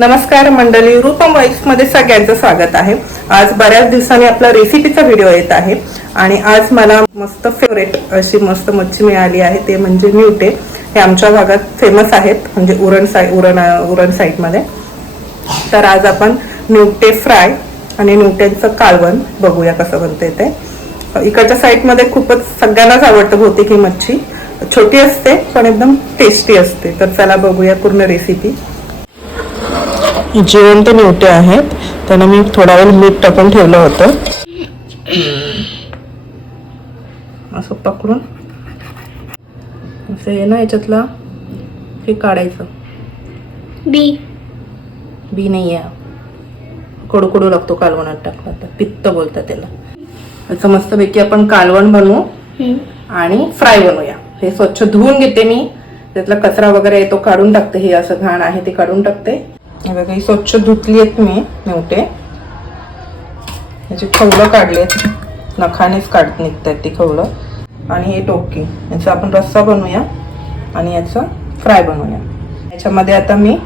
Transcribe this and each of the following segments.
नमस्कार मंडळी. रूपम वाईफमध्ये सगळ्यांचं स्वागत आहे. आज बऱ्याच दिवसांनी आपला रेसिपीचा व्हिडिओ येत आहे आणि आज मला मस्त फेवरेट अशी मस्त मच्छी मिळाली आहे. ते म्हणजे म्युटे. हे आमच्या भागात फेमस आहेत. म्हणजे उरण साई उरण उरण साईडमध्ये. तर आज आपण न्यूटे फ्राय आणि न्यूट्यांचं कालवण बघूया कसं बनते ते. इकडच्या साईडमध्ये खूपच सगळ्यांनाच आवडतं बहुतेक ही मच्छी. छोटी असते पण एकदम टेस्टी असते. तर चला बघूया पूर्ण रेसिपी जिवंत न्यूटे आहेत. त्यांना मी थोडा वेळ मीठ टाकून ठेवलं होतं. असं पकडून. असं आहे ना याच्यातला हे काढायचं. बी. बी नाही आहे कडू कडू लागतो कालवणात टाकला तर. पित्त बोलतात त्याला. याचं मस्तपैकी आपण कालवण बनवू आणि फ्राय बनवूया. हे स्वच्छ धुवून घेते मी. त्यातला कचरा वगैरे आहे तो काढून टाकते. हे असं घाण आहे ते काढून टाकते. हे बघा ही स्वच्छ धुतली आहेत मी नेवटे. याची खवलं आहेत नखानेच काढत निघतात ती खवलं. आणि हे टोकी याचा आपण रस्सा बनवूया आणि याचं फ्राय बनवूया. याच्यामध्ये आता मी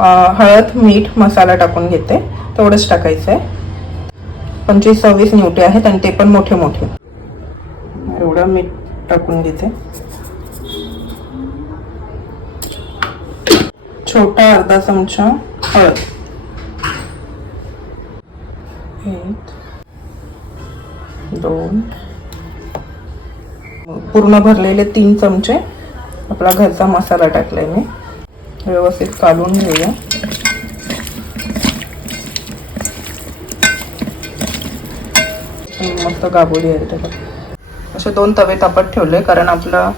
हळद मीठ मसाला टाकून घेते. तेवढंच टाकायचं आहे. पंचवीस सव्वीस निवटे आहेत आणि ते पण मोठे मोठे एवढं मीठ टाकून घेते. छोटा अर्धा चमचा हळद. एक दोन. पूर्ण भरलेले तीन चमचे आपला घरचा मसाला टाकलाय मी. व्यवस्थित काढून घेऊया. मस्त गाबोली आहे त्याला. असे दोन तवे तापत ठेवले कारण आपलं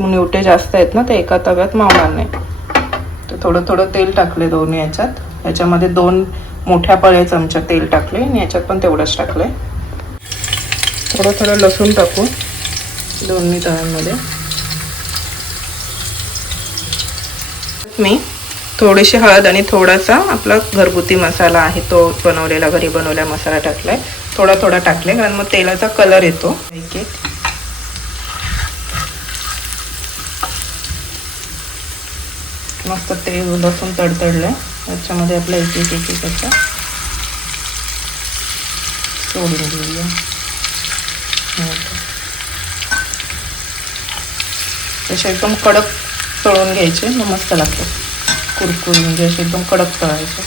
निवटे जास्त आहेत ना ते एका तव्यात मावणार नाही. तर थोडं थोडं तेल टाकले दोन्ही याच्यात. याच्यामध्ये दोन मोठ्या पळे चमचा तेल टाकले आणि याच्यात पण तेवढंच टाकले. थोडं थोडं लसूण टाकू दोन्ही तळ्यांमध्ये मी थोडीशी हळद आणि थोडासा आपला घरगुती मसाला आहे तो बनवलेला घरी बनवलेला मसाला टाकलाय. थोडा थोडा टाकलाय कारण मग तेलाचा कलर येतो. एक एक. मस्त तेल लसूण आहे त्याच्यामध्ये आपलं एक एक एक एक असं सोडून घेऊया असे एकदम कडक तळून घ्यायचे मग मस्त लागतात. कुरकुरी म्हणजे असे एकदम कडक तळायचे.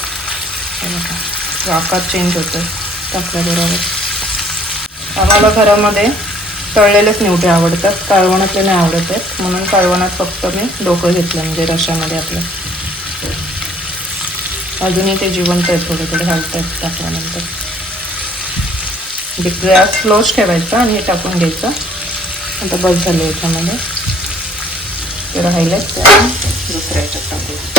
आकार चेंज होतो टाकल्याबरोबर आम्हाला घरामध्ये तळलेलेच निवटे आवडतात. काळवणातले नाही आवडत आहेत. म्हणून काळवणात फक्त मी डोकं घेतलं म्हणजे रशामध्ये आपलं. अजूनही ते जिवंत आहेत थोडे थोडे घालत आहेत टाकल्यानंतर. म्हणजे गॅस क्लोज ठेवायचा आणि हे टाकून घ्यायचं. आता बस झालं याच्यामध्ये ते राहिलं ते दुसऱ्या याच्यात टाकूया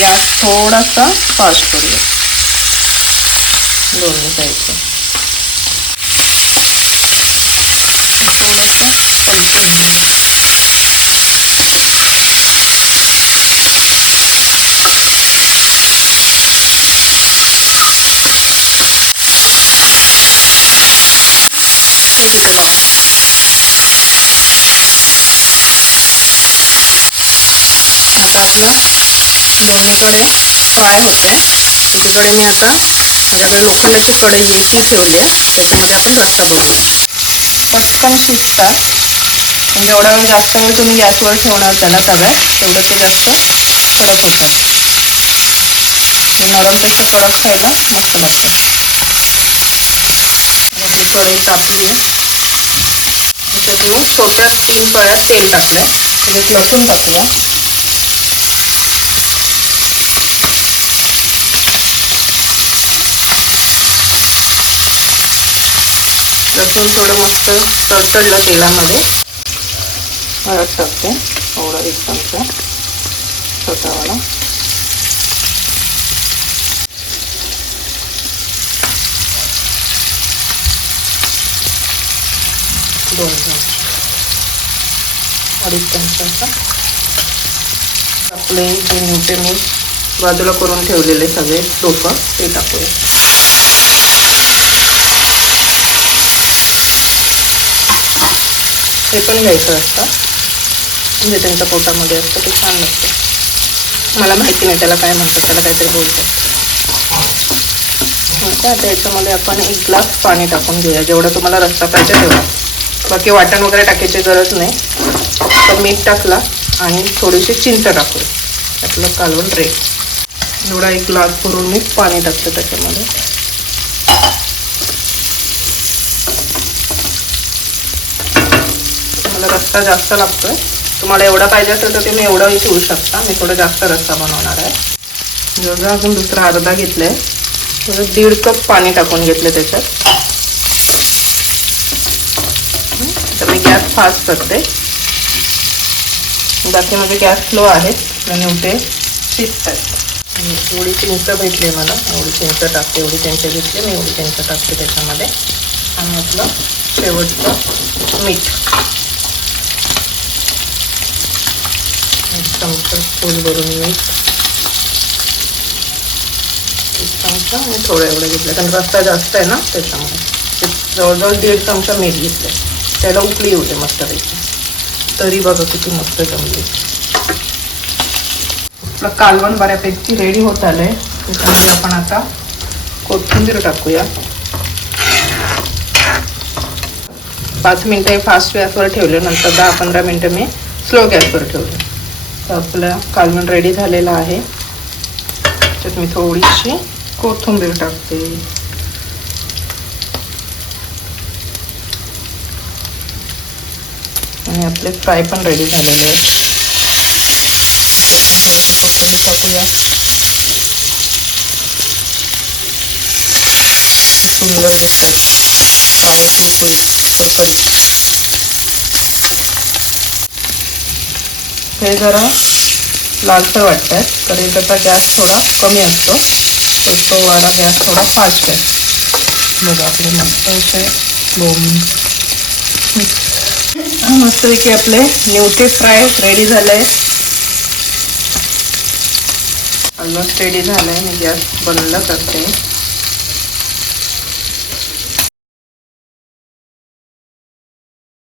गॅस थोडासा फास्ट करूया. दोन्ही साईडचा. थोडंसं परतून घेऊया हे तिथे लावा आता आपलं दोन्हीकडे फ्राय होते. एकीकडे मी आता माझ्याकडे लोखंडाची कढई आहे ती ठेवली आहे. त्याच्यामध्ये आपण रस्सा बनवूया पटकन शिजतात म्हणजे एवढा वेळ जास्त वेळ तुम्ही गॅसवर ठेवणार त्याला तव्यात तेवढं ते जास्त कडक होतात नरमपेक्षा कडक खायला मस्त लागतं आपली कढई तापली आहे त्याच्यात मी छोट्या तीन पळ्यात तेल टाकलं त्याच्यात म्हणजे लसूण टाकूया. लसूण थोडं मस्त तडतडलं तेलामध्ये. हळद टाकते एवढा एक चमचा छोटावाला दोन चमचे. अडीच चमचा आपले जे न्यूटे मी बाजूला करून ठेवलेले सगळे डोकं ते टाकूया. हे पण घ्यायचं असतं. म्हणजे त्यांच्या पोटामध्ये असतं ते छान नसतं मला माहिती नाही त्याला काय म्हणतात त्याला काहीतरी बोलतात आता आता याच्यामध्ये आपण एक ग्लास पाणी टाकून घेऊया. जेवढं तुम्हाला रस्ता पाहिजे तेवढा. बाकी वाटण वगैरे टाकायची गरज नाही. तर मीठ टाकला आणि थोडीशी चिंच टाकूया. त्यातलं कालवण रेड एवढा एक ग्लास भरून मी पाणी टाकते त्याच्यामध्ये. मला रस्सा जास्त लागतो आहे तुम्हाला एवढा पाहिजे असेल तर तुम्ही एवढाही ठेवू शकता. मी थोडं जास्त रस्सा बनवणार आहे. जवळ अजून दुसरा अर्धा घेतलाय. थोडं दीड कप पाणी टाकून घेतलं त्याच्यात. तर मी गॅस फास्ट करते. बाकी माझे गॅस स्लो आहेत आणि उठे शिजत आहेत एवढी चिंच भेटली मला. एवढी चिंच टाकते एवढी चिंच घेतली मी एवढी चिंच टाकते त्याच्यामध्ये. आणि आपलं शेवटचं मीठ एक चमचा फूल भरून मीठ एक चमचा आणि थोडं एवढं घेतलं कारण रस्ता जास्त आहे ना त्याच्यामुळे जवळजवळ दीड चमचा मीठ घेतलं त्याला उकळी होते मस्तपैकी तरी बघा किती मस्त जमली आपलं कालवण बऱ्यापैकी रेडी होत आलंय त्याच्यामध्ये आपण आता कोथिंबीर टाकूया पाच मिनटं फास्ट गॅसवर ठेवले नंतर दहा पंधरा मिनटं मी स्लो गॅसवर ठेवले आपलं कालवण रेडी झालेलं आहे. त्याच्यात मी थोडीशी कोथिंबीर टाकते. आणि आपले फ्राय पण रेडी झालेले आहेत. थोडीशी कोथिंबीर टाकूया. सुंदर दिसतात फ्राय कुरकुरीत करकरीत हे जरा लालसर वाटतात तरी त्याचा गॅस थोडा कमी असतो. तर तो वाडा गॅस थोडा फास्ट आहे. बघा आपले मस्त असे बोंब मस्तपैकी आपले न्यूटे फ्राय रेडी झाले ऑलमोस्ट रेडी झालंय. मी गॅस बंद करते.